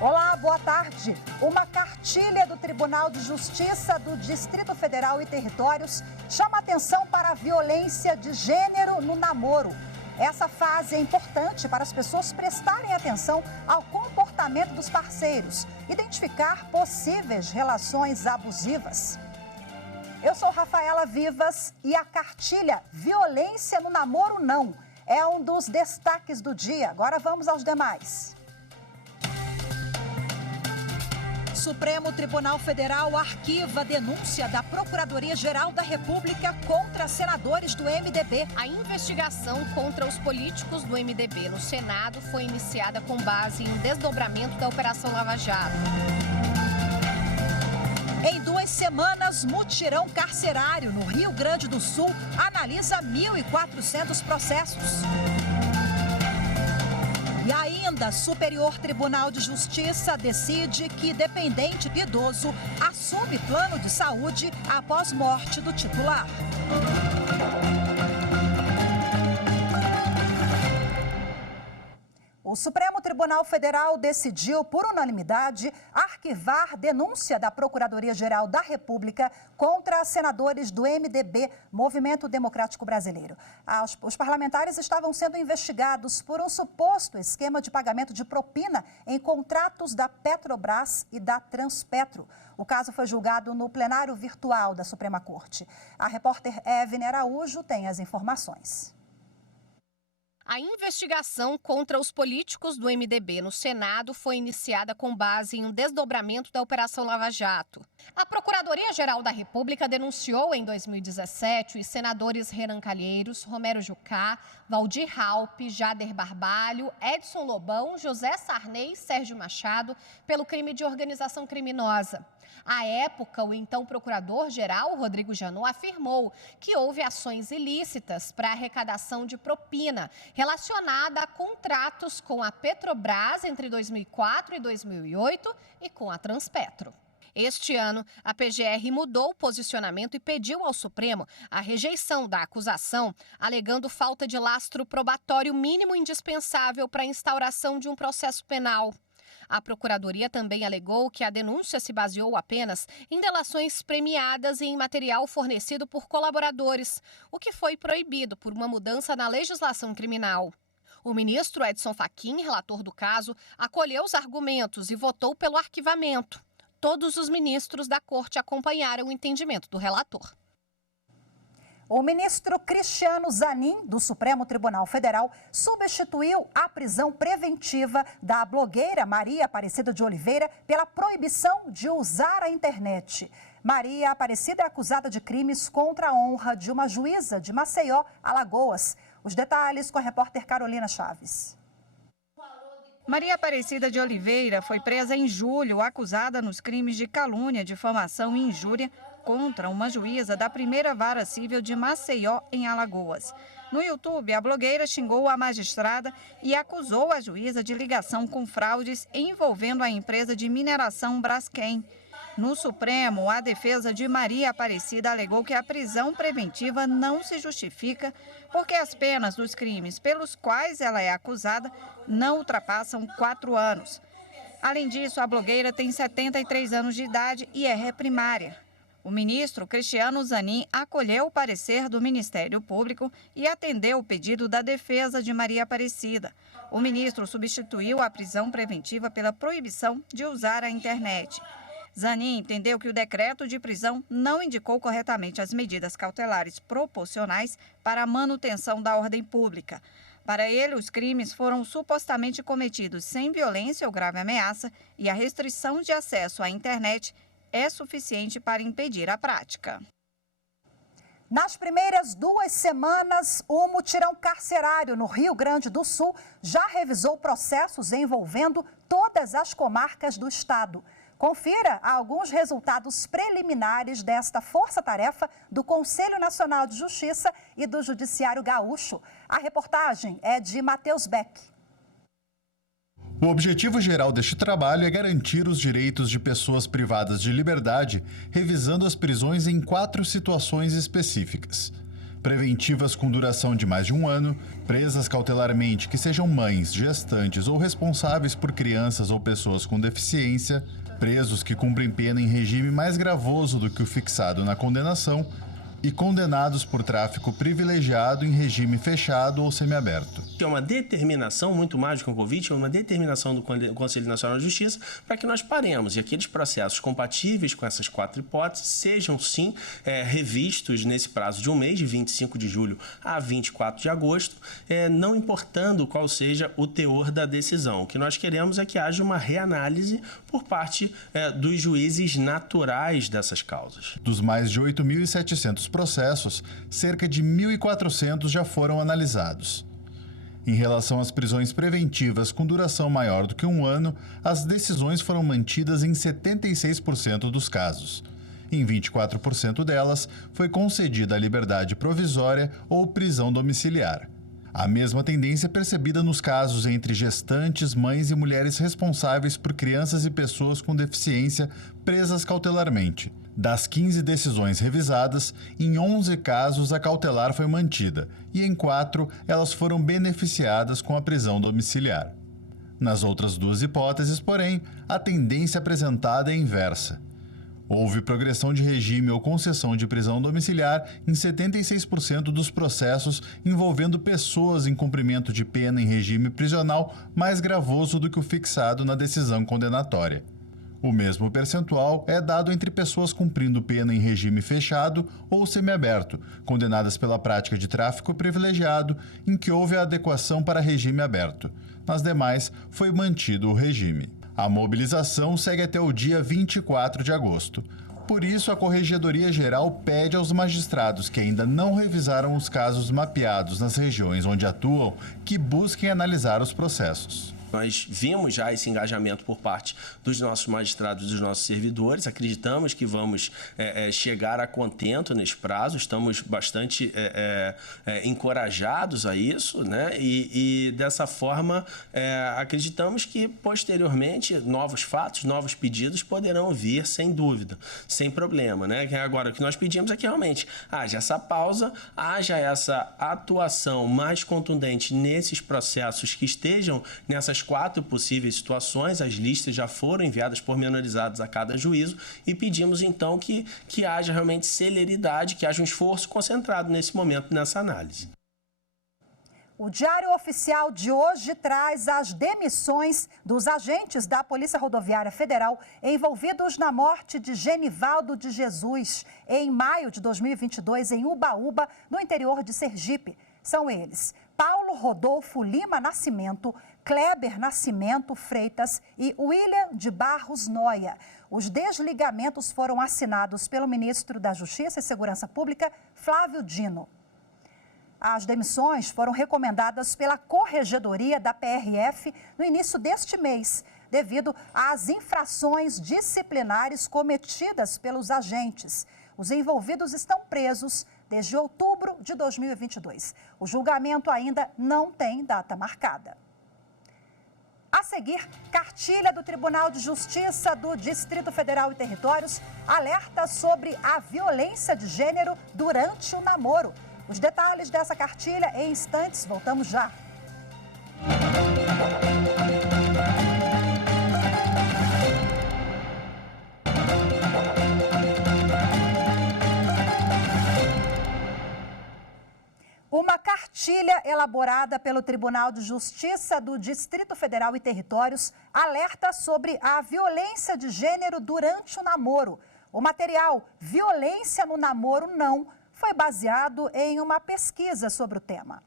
Olá, boa tarde. Uma cartilha do Tribunal de Justiça do Distrito Federal e Territórios chama atenção para a violência de gênero no namoro. Essa fase é importante para as pessoas prestarem atenção ao comportamento dos parceiros, identificar possíveis relações abusivas. Eu sou Rafaela Vivas e a cartilha Violência no Namoro Não é um dos destaques do dia. Agora vamos aos demais. Supremo Tribunal Federal arquiva a denúncia da Procuradoria-Geral da República contra senadores do MDB. A investigação contra os políticos do MDB no Senado foi iniciada com base em desdobramento da Operação Lava Jato. Em 2 semanas, mutirão carcerário no Rio Grande do Sul analisa 1.400 processos. E ainda, Superior Tribunal de Justiça decide que dependente idoso assume plano de saúde após morte do titular. O Supremo Tribunal Federal decidiu, por unanimidade, arquivar denúncia da Procuradoria-Geral da República contra senadores do MDB, Movimento Democrático Brasileiro. Os parlamentares estavam sendo investigados por um suposto esquema de pagamento de propina em contratos da Petrobras e da Transpetro. O caso foi julgado no plenário virtual da Suprema Corte. A repórter Evelyn Araújo tem as informações. A investigação contra os políticos do MDB no Senado foi iniciada com base em um desdobramento da Operação Lava Jato. A Procuradoria-Geral da República denunciou em 2017 os senadores Renan Calheiros, Romero Jucá, Valdir Raupp, Jader Barbalho, Edson Lobão, José Sarney e Sérgio Machado pelo crime de organização criminosa. À época, o então procurador-geral, Rodrigo Janot, afirmou que houve ações ilícitas para arrecadação de propina relacionada a contratos com a Petrobras entre 2004 e 2008 e com a Transpetro. Este ano, a PGR mudou o posicionamento e pediu ao Supremo a rejeição da acusação, alegando falta de lastro probatório mínimo indispensável para a instauração de um processo penal. A Procuradoria também alegou que a denúncia se baseou apenas em delações premiadas e em material fornecido por colaboradores, o que foi proibido por uma mudança na legislação criminal. O ministro Edson Fachin, relator do caso, acolheu os argumentos e votou pelo arquivamento. Todos os ministros da Corte acompanharam o entendimento do relator. O ministro Cristiano Zanin, do Supremo Tribunal Federal, substituiu a prisão preventiva da blogueira Maria Aparecida de Oliveira pela proibição de usar a internet. Maria Aparecida é acusada de crimes contra a honra de uma juíza de Maceió, Alagoas. Os detalhes com a repórter Carolina Chaves. Maria Aparecida de Oliveira foi presa em julho, acusada nos crimes de calúnia, difamação e injúria contra uma juíza da primeira vara civil de Maceió, em Alagoas. No YouTube, a blogueira xingou a magistrada e acusou a juíza de ligação com fraudes envolvendo a empresa de mineração Braskem. No Supremo, a defesa de Maria Aparecida alegou que a prisão preventiva não se justifica porque as penas dos crimes pelos quais ela é acusada não ultrapassam 4 anos. Além disso, a blogueira tem 73 anos de idade e é réu-primária. O ministro Cristiano Zanin acolheu o parecer do Ministério Público e atendeu o pedido da defesa de Maria Aparecida. O ministro substituiu a prisão preventiva pela proibição de usar a internet. Zanin entendeu que o decreto de prisão não indicou corretamente as medidas cautelares proporcionais para a manutenção da ordem pública. Para ele, os crimes foram supostamente cometidos sem violência ou grave ameaça e a restrição de acesso à internet é suficiente para impedir a prática. Nas primeiras 2 semanas, o mutirão carcerário no Rio Grande do Sul já revisou processos envolvendo todas as comarcas do estado. Confira alguns resultados preliminares desta força-tarefa do Conselho Nacional de Justiça e do Judiciário Gaúcho. A reportagem é de Matheus Beck. O objetivo geral deste trabalho é garantir os direitos de pessoas privadas de liberdade, revisando as prisões em 4 situações específicas: preventivas com duração de mais de 1 ano, presas cautelarmente que sejam mães, gestantes ou responsáveis por crianças ou pessoas com deficiência, presos que cumprem pena em regime mais gravoso do que o fixado na condenação e condenados por tráfico privilegiado em regime fechado ou semiaberto. É uma determinação, muito mais do que um convite, é uma determinação do Conselho Nacional de Justiça para que nós paremos e aqueles processos compatíveis com essas 4 hipóteses sejam, sim, revistos nesse prazo de 1 mês, de 25 de julho a 24 de agosto, não importando qual seja o teor da decisão. O que nós queremos é que haja uma reanálise por parte dos juízes naturais dessas causas. Dos mais de 8.700 processos, cerca de 1.400 já foram analisados. Em relação às prisões preventivas com duração maior do que 1 ano, as decisões foram mantidas em 76% dos casos. Em 24% delas, foi concedida a liberdade provisória ou prisão domiciliar. A mesma tendência é percebida nos casos entre gestantes, mães e mulheres responsáveis por crianças e pessoas com deficiência presas cautelarmente. Das 15 decisões revisadas, em 11 casos a cautelar foi mantida e em 4 elas foram beneficiadas com a prisão domiciliar. Nas outras 2 hipóteses, porém, a tendência apresentada é inversa. Houve progressão de regime ou concessão de prisão domiciliar em 76% dos processos envolvendo pessoas em cumprimento de pena em regime prisional mais gravoso do que o fixado na decisão condenatória. O mesmo percentual é dado entre pessoas cumprindo pena em regime fechado ou semiaberto, condenadas pela prática de tráfico privilegiado, em que houve a adequação para regime aberto. Nas demais, foi mantido o regime. A mobilização segue até o dia 24 de agosto. Por isso, a Corregedoria Geral pede aos magistrados que ainda não revisaram os casos mapeados nas regiões onde atuam que busquem analisar os processos. Nós vimos já esse engajamento por parte dos nossos magistrados e dos nossos servidores, acreditamos que vamos chegar a contento nesse prazo, estamos bastante encorajados a isso, né? E dessa forma acreditamos que posteriormente novos fatos, novos pedidos poderão vir sem dúvida, sem problema, né? Agora o que nós pedimos é que realmente haja essa pausa, haja essa atuação mais contundente nesses processos que estejam nessas 4 possíveis situações. As listas já foram enviadas pormenorizadas a cada juízo e pedimos então que haja realmente celeridade, que haja um esforço concentrado nesse momento, nessa análise. O Diário Oficial de hoje traz as demissões dos agentes da Polícia Rodoviária Federal envolvidos na morte de Genivaldo de Jesus em maio de 2022 em Ubaúba, no interior de Sergipe. São eles: Paulo Rodolfo Lima Nascimento, Kleber Nascimento Freitas e William de Barros Noia. Os desligamentos foram assinados pelo ministro da Justiça e Segurança Pública, Flávio Dino. As demissões foram recomendadas pela Corregedoria da PRF no início deste mês, devido às infrações disciplinares cometidas pelos agentes. Os envolvidos estão presos desde outubro de 2022. O julgamento ainda não tem data marcada. A seguir, cartilha do Tribunal de Justiça do Distrito Federal e Territórios alerta sobre a violência de gênero durante o namoro. Os detalhes dessa cartilha em instantes, voltamos já. Uma cartilha elaborada pelo Tribunal de Justiça do Distrito Federal e Territórios alerta sobre a violência de gênero durante o namoro. O material Violência no Namoro Não foi baseado em uma pesquisa sobre o tema.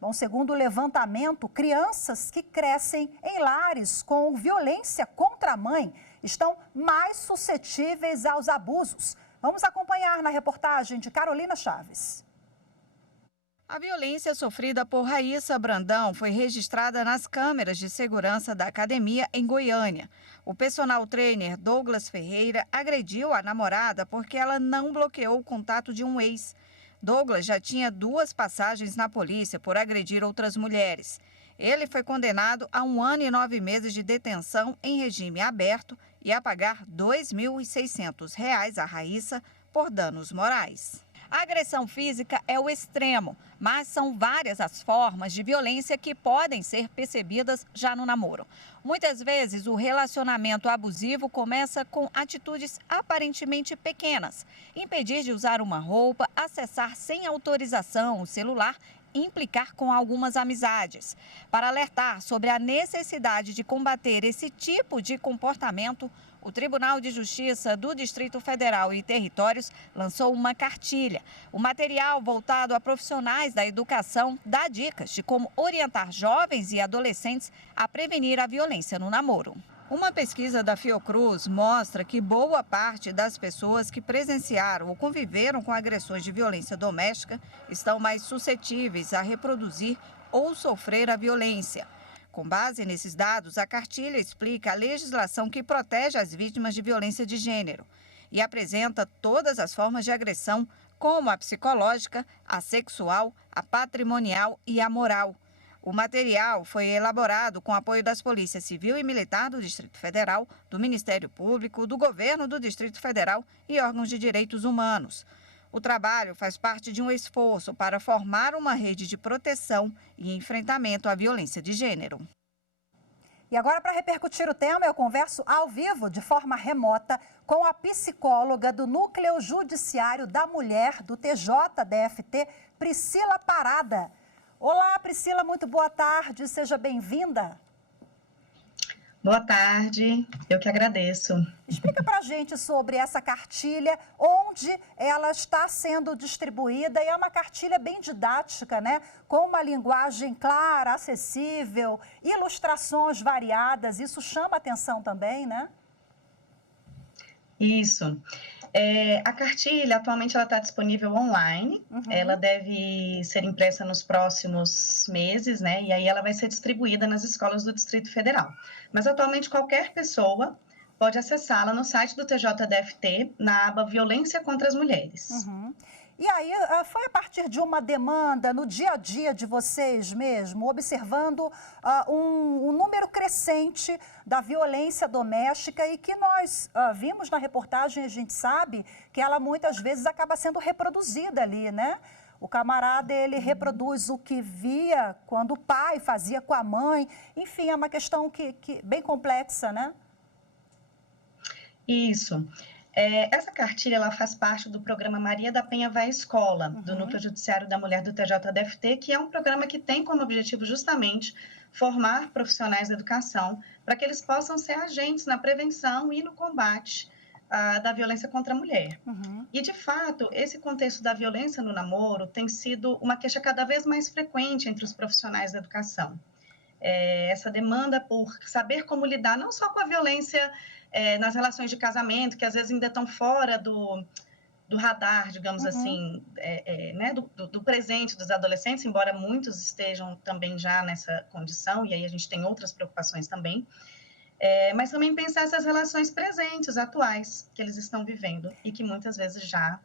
Bom, segundo o levantamento, crianças que crescem em lares com violência contra a mãe estão mais suscetíveis aos abusos. Vamos acompanhar na reportagem de Carolina Chaves. A violência sofrida por Raíssa Brandão foi registrada nas câmeras de segurança da academia em Goiânia. O personal trainer Douglas Ferreira agrediu a namorada porque ela não bloqueou o contato de um ex. Douglas já tinha 2 passagens na polícia por agredir outras mulheres. Ele foi condenado a 1 ano e 9 meses de detenção em regime aberto e a pagar R$ 2.600 a Raíssa por danos morais. A agressão física é o extremo, mas são várias as formas de violência que podem ser percebidas já no namoro. Muitas vezes, o relacionamento abusivo começa com atitudes aparentemente pequenas. Impedir de usar uma roupa, acessar sem autorização o celular, implicar com algumas amizades. Para alertar sobre a necessidade de combater esse tipo de comportamento, o Tribunal de Justiça do Distrito Federal e Territórios lançou uma cartilha. O material voltado a profissionais da educação dá dicas de como orientar jovens e adolescentes a prevenir a violência no namoro. Uma pesquisa da Fiocruz mostra que boa parte das pessoas que presenciaram ou conviveram com agressões de violência doméstica estão mais suscetíveis a reproduzir ou sofrer a violência. Com base nesses dados, a cartilha explica a legislação que protege as vítimas de violência de gênero e apresenta todas as formas de agressão, como a psicológica, a sexual, a patrimonial e a moral. O material foi elaborado com apoio das Polícias Civil e Militar do Distrito Federal, do Ministério Público, do Governo do Distrito Federal e órgãos de direitos humanos. O trabalho faz parte de um esforço para formar uma rede de proteção e enfrentamento à violência de gênero. E agora, para repercutir o tema, eu converso ao vivo, de forma remota, com a psicóloga do Núcleo Judiciário da Mulher do TJDFT, Priscila Parada. Olá, Priscila, muito boa tarde, seja bem-vinda. Boa tarde, eu que agradeço. Explica para a gente sobre essa cartilha, onde ela está sendo distribuída, e é uma cartilha bem didática, né? Com uma linguagem clara, acessível, ilustrações variadas, isso chama atenção também, né? Isso. A cartilha, atualmente, ela está disponível online, ela deve ser impressa nos próximos meses, né? E aí ela vai ser distribuída nas escolas do Distrito Federal. Mas, atualmente, qualquer pessoa pode acessá-la no site do TJDFT, na aba Violência contra as Mulheres. E aí, foi a partir de uma demanda no dia a dia de vocês mesmo, observando um número crescente da violência doméstica e que nós vimos na reportagem, a gente sabe que ela muitas vezes acaba sendo reproduzida ali, né? O camarada, ele reproduz o que via quando o pai fazia com a mãe. Enfim, é uma questão que bem complexa, né? Isso. Essa cartilha, ela faz parte do programa Maria da Penha Vai à Escola, do Núcleo Judiciário da Mulher do TJDFT, que é um programa que tem como objetivo justamente formar profissionais da educação para que eles possam ser agentes na prevenção e no combate da violência contra a mulher. E, de fato, esse contexto da violência no namoro tem sido uma queixa cada vez mais frequente entre os profissionais da educação. Essa demanda por saber como lidar não só com a violência nas relações de casamento, que às vezes ainda estão fora do radar, digamos assim, né, do presente dos adolescentes, embora muitos estejam também já nessa condição, e aí a gente tem outras preocupações também, mas também pensar essas relações presentes, atuais, que eles estão vivendo, e que muitas vezes já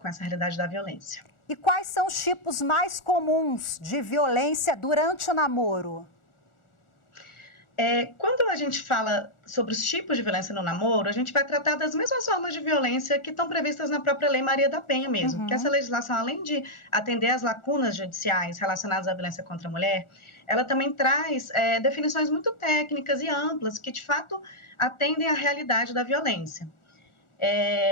com essa realidade da violência. E quais são os tipos mais comuns de violência durante o namoro? Quando a gente fala sobre os tipos de violência no namoro, a gente vai tratar das mesmas formas de violência que estão previstas na própria Lei Maria da Penha mesmo, porque essa legislação, além de atender às lacunas judiciais relacionadas à violência contra a mulher, ela também traz definições muito técnicas e amplas que, de fato, atendem à realidade da violência.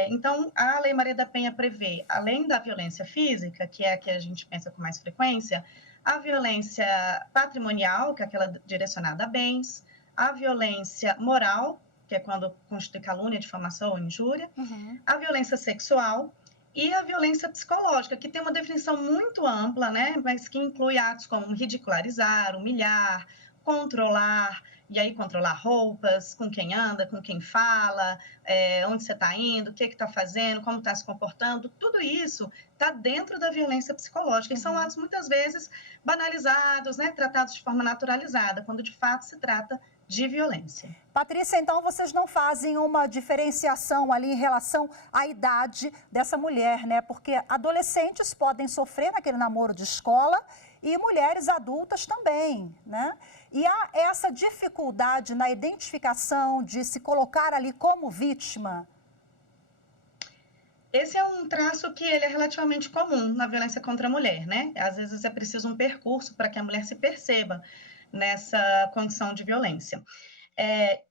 Então, a Lei Maria da Penha prevê, além da violência física, que é a que a gente pensa com mais frequência, a violência patrimonial, que é aquela direcionada a bens, a violência moral, que é quando constitui calúnia, difamação ou injúria, a violência sexual e a violência psicológica, que tem uma definição muito ampla, né, mas que inclui atos como ridicularizar, humilhar, controlar, e aí controlar roupas, com quem anda, com quem fala, onde você está indo, o que está fazendo, como está se comportando, tudo isso está dentro da violência psicológica. E são atos, muitas vezes, banalizados, né, tratados de forma naturalizada, quando de fato se trata de violência. Patrícia, então vocês não fazem uma diferenciação ali em relação à idade dessa mulher, né? Porque adolescentes podem sofrer naquele namoro de escola e mulheres adultas também, né? E há essa dificuldade na identificação de se colocar ali como vítima. Esse é um traço que ele é relativamente comum na violência contra a mulher, né? Às vezes é preciso um percurso para que a mulher se perceba nessa condição de violência.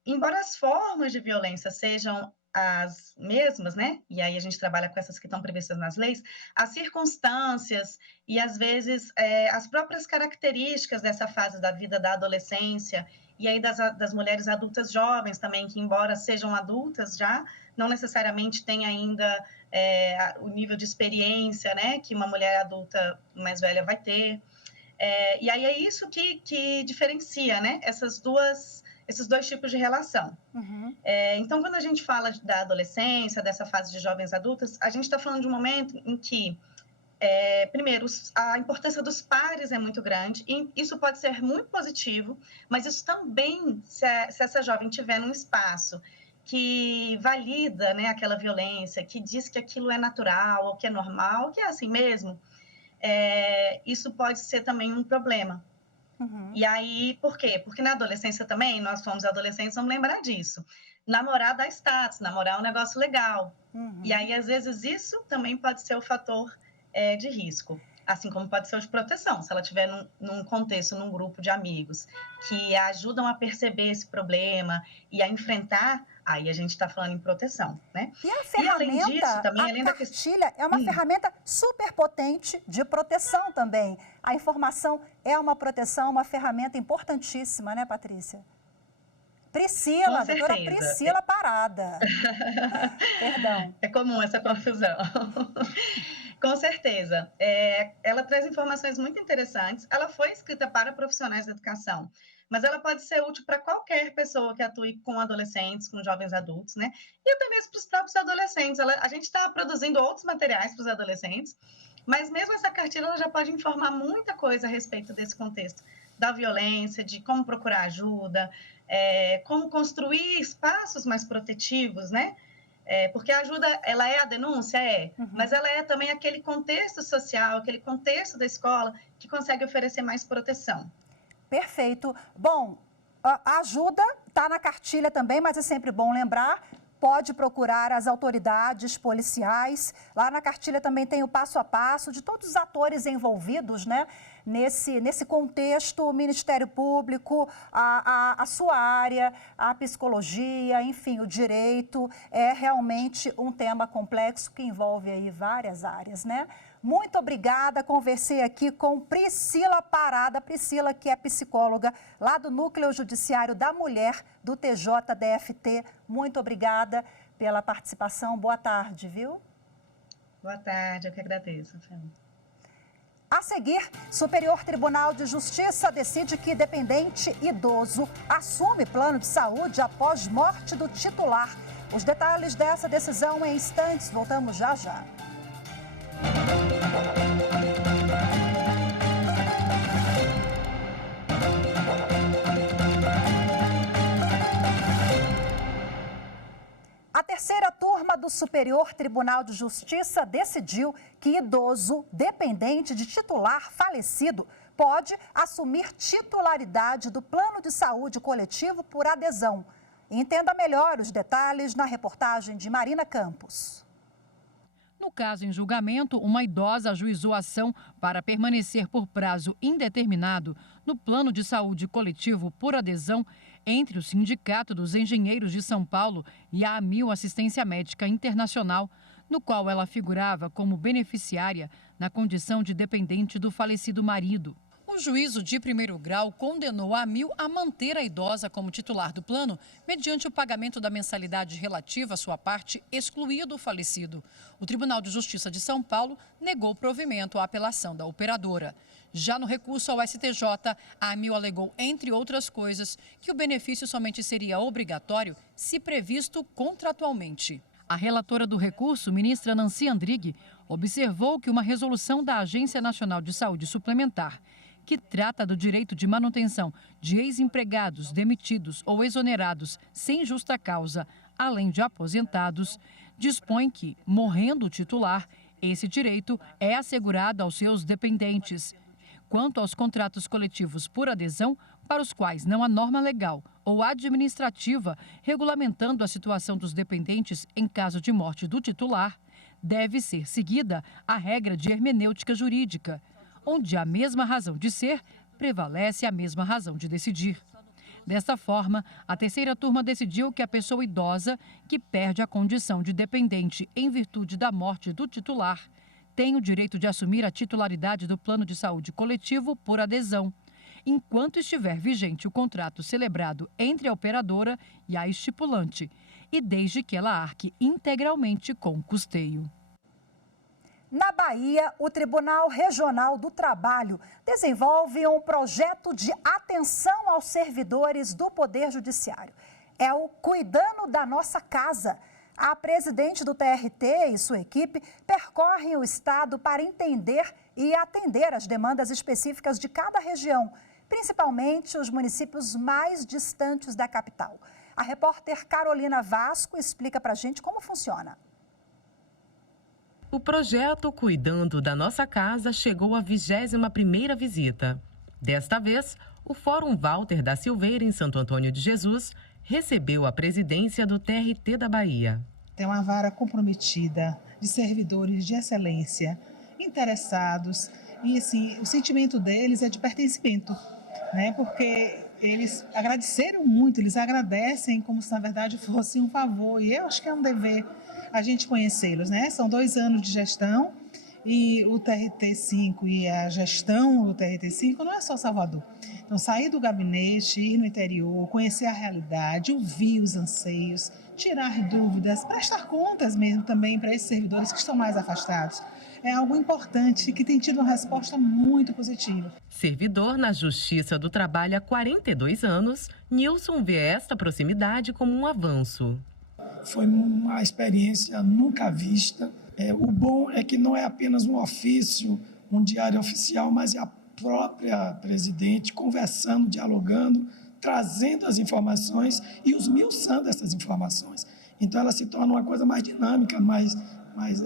Embora as formas de violência sejam as mesmas, né? E aí a gente trabalha com essas que estão previstas nas leis, as circunstâncias e, às vezes, as próprias características dessa fase da vida da adolescência e aí das mulheres adultas jovens também, que embora sejam adultas já, não necessariamente têm ainda o nível de experiência, né? Que uma mulher adulta mais velha vai ter. E aí é isso que diferencia, né? Esses dois tipos de relação. Uhum. Então, quando a gente fala da adolescência, dessa fase de jovens adultas, a gente está falando de um momento em que, primeiro, a importância dos pares é muito grande, e isso pode ser muito positivo, mas isso também, se essa jovem tiver num espaço que valida, né, aquela violência, que diz que aquilo é natural, ou que é normal, que é assim mesmo, isso pode ser também um problema. Uhum. E aí, por quê? Porque na adolescência também, nós fomos adolescentes, vamos lembrar disso. Namorar dá status, namorar é um negócio legal. Uhum. E aí, às vezes, isso também pode ser o fator de risco, assim como pode ser o de proteção. Se ela estiver num contexto, num grupo de amigos que ajudam a perceber esse problema e a enfrentar, aí a gente está falando em proteção, né? E a ferramenta, além disso, também, além da cartilha é uma ferramenta super potente de proteção também. A informação é uma proteção, uma ferramenta importantíssima, né, Patrícia? Priscila, doutora Priscila Parada. Perdão. É comum essa confusão. Com certeza. Ela traz informações muito interessantes. Ela foi escrita para profissionais da educação, mas ela pode ser útil para qualquer pessoa que atue com adolescentes, com jovens adultos, né? E até mesmo para os próprios adolescentes. A gente está produzindo outros materiais para os adolescentes, mas mesmo essa cartilha ela já pode informar muita coisa a respeito desse contexto da violência, de como procurar ajuda, como construir espaços mais protetivos, né? Porque a ajuda, ela é a denúncia? Mas ela é também aquele contexto social, aquele contexto da escola que consegue oferecer mais proteção. Perfeito. Bom, a ajuda está na cartilha também, mas é sempre bom lembrar, pode procurar as autoridades policiais. Lá na cartilha também tem o passo a passo de todos os atores envolvidos, né? Nesse contexto, o Ministério Público, a sua área, a psicologia, enfim, o direito, é realmente um tema complexo que envolve aí várias áreas, né? Muito obrigada, conversei aqui com Priscila Parada, Priscila que é psicóloga lá do Núcleo Judiciário da Mulher do TJDFT. Muito obrigada pela participação, boa tarde, viu? Boa tarde, eu que agradeço, Fernanda. A seguir, Superior Tribunal de Justiça decide que dependente idoso assume plano de saúde após morte do titular. Os detalhes dessa decisão em instantes, voltamos já já. A terceira turma do Superior Tribunal de Justiça decidiu que idoso dependente de titular falecido pode assumir titularidade do plano de saúde coletivo por adesão. Entenda melhor os detalhes na reportagem de Marina Campos. No caso em julgamento, uma idosa ajuizou a ação para permanecer por prazo indeterminado no plano de saúde coletivo por adesão entre o Sindicato dos Engenheiros de São Paulo e a Amil Assistência Médica Internacional, no qual ela figurava como beneficiária na condição de dependente do falecido marido. O juízo de primeiro grau condenou a Amil a manter a idosa como titular do plano mediante o pagamento da mensalidade relativa à sua parte, excluído o falecido. O Tribunal de Justiça de São Paulo negou provimento à apelação da operadora. Já no recurso ao STJ, a Amil alegou, entre outras coisas, que o benefício somente seria obrigatório se previsto contratualmente. A relatora do recurso, ministra Nancy Andrighi, observou que uma resolução da Agência Nacional de Saúde Suplementar, que trata do direito de manutenção de ex-empregados demitidos ou exonerados sem justa causa, além de aposentados, dispõe que, morrendo o titular, esse direito é assegurado aos seus dependentes. Quanto aos contratos coletivos por adesão, para os quais não há norma legal ou administrativa regulamentando a situação dos dependentes em caso de morte do titular, deve ser seguida a regra de hermenêutica jurídica, onde a mesma razão de ser prevalece a mesma razão de decidir. Desta forma, a terceira turma decidiu que a pessoa idosa que perde a condição de dependente em virtude da morte do titular tem o direito de assumir a titularidade do plano de saúde coletivo por adesão, enquanto estiver vigente o contrato celebrado entre a operadora e a estipulante, e desde que ela arque integralmente com o custeio. Na Bahia, o Tribunal Regional do Trabalho desenvolve um projeto de atenção aos servidores do Poder Judiciário. É o Cuidando da Nossa Casa. A presidente do TRT e sua equipe percorrem o estado para entender e atender as demandas específicas de cada região, principalmente os municípios mais distantes da capital. A repórter Carolina Vasco explica para a gente como funciona. O projeto Cuidando da Nossa Casa chegou à 21ª visita. Desta vez, o Fórum Walter da Silveira, em Santo Antônio de Jesus, recebeu a presidência do TRT da Bahia. Tem uma vara comprometida de servidores de excelência, interessados, e assim, o sentimento deles é de pertencimento, né? Porque eles agradeceram muito, eles agradecem como se na verdade fosse um favor, e eu acho que é um dever a gente conhecê-los, né? São 2 anos de gestão e o TRT5 e a gestão do TRT5 não é só Salvador. Então, sair do gabinete, ir no interior, conhecer a realidade, ouvir os anseios, tirar dúvidas, prestar contas mesmo também para esses servidores que estão mais afastados. É algo importante que tem tido uma resposta muito positiva. Servidor na Justiça do Trabalho há 42 anos, Nilson vê esta proximidade como um avanço. Foi uma experiência nunca vista. O bom é que não é apenas um ofício, um diário oficial, mas é a própria presidente conversando, dialogando, trazendo as informações e esmiuçando essas informações. Então, ela se torna uma coisa mais dinâmica, mais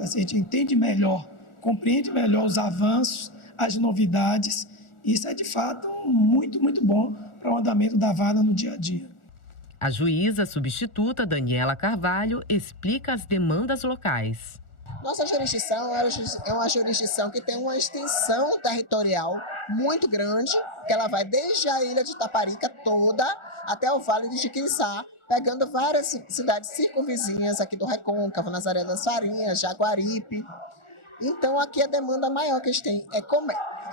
assim, a gente entende melhor, compreende melhor os avanços, as novidades. Isso é, de fato, muito, muito bom para o andamento da vara no dia a dia. A juíza substituta Daniela Carvalho explica as demandas locais. Nossa jurisdição é uma jurisdição que tem uma extensão territorial muito grande, que ela vai desde a ilha de Itaparica toda até o Vale de Jiquiriçá, pegando várias cidades circunvizinhas aqui do Recôncavo, Nazaré das Farinhas, Jaguaripe. Então, aqui a demanda maior que a gente tem é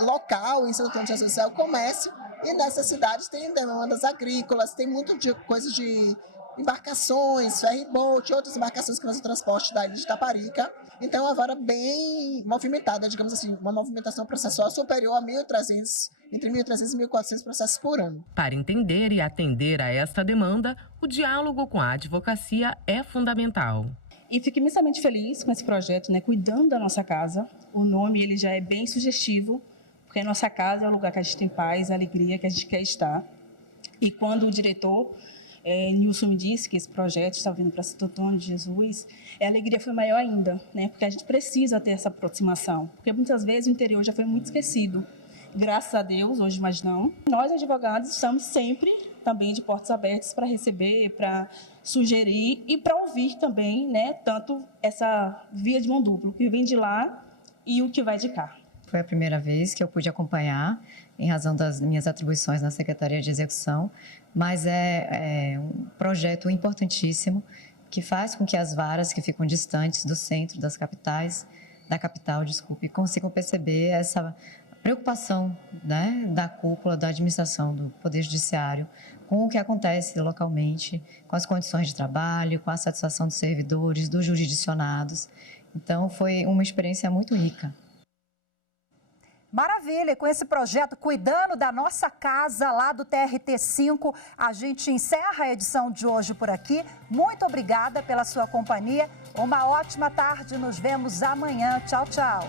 local, em Santo Antônio de Jesus, é o comércio, e nessas cidades tem demandas agrícolas, tem muito de coisas de embarcações, ferry-boat, outras embarcações que fazem o transporte da ilha de Itaparica. Então, é uma vara bem movimentada, digamos assim, uma movimentação processual superior a 1.300, entre 1.300 e 1.400 processos por ano. Para entender e atender a esta demanda, o diálogo com a advocacia é fundamental. E fico imensamente feliz com esse projeto, né, Cuidando da Nossa Casa. O nome ele já é bem sugestivo, porque a nossa casa é o lugar que a gente tem paz, alegria, que a gente quer estar. E quando o diretor Nilson me disse que esse projeto está vindo para Santo Antônio de Jesus, a alegria foi maior ainda, né? Porque a gente precisa ter essa aproximação, porque muitas vezes o interior já foi muito esquecido. Graças a Deus, hoje mais não. Nós, advogados, estamos sempre também de portas abertas para receber, para sugerir e para ouvir também, né? Tanto essa via de mão dupla, o que vem de lá e o que vai de cá. Foi a primeira vez que eu pude acompanhar, em razão das minhas atribuições na Secretaria de Execução, mas é um projeto importantíssimo que faz com que as varas que ficam distantes do centro da capital, consigam perceber essa preocupação, né, da cúpula, da administração do Poder Judiciário com o que acontece localmente, com as condições de trabalho, com a satisfação dos servidores, dos jurisdicionados. Então, foi uma experiência muito rica. Maravilha, e com esse projeto Cuidando da Nossa Casa, lá do TRT5, a gente encerra a edição de hoje por aqui. Muito obrigada pela sua companhia, uma ótima tarde, nos vemos amanhã. Tchau, tchau.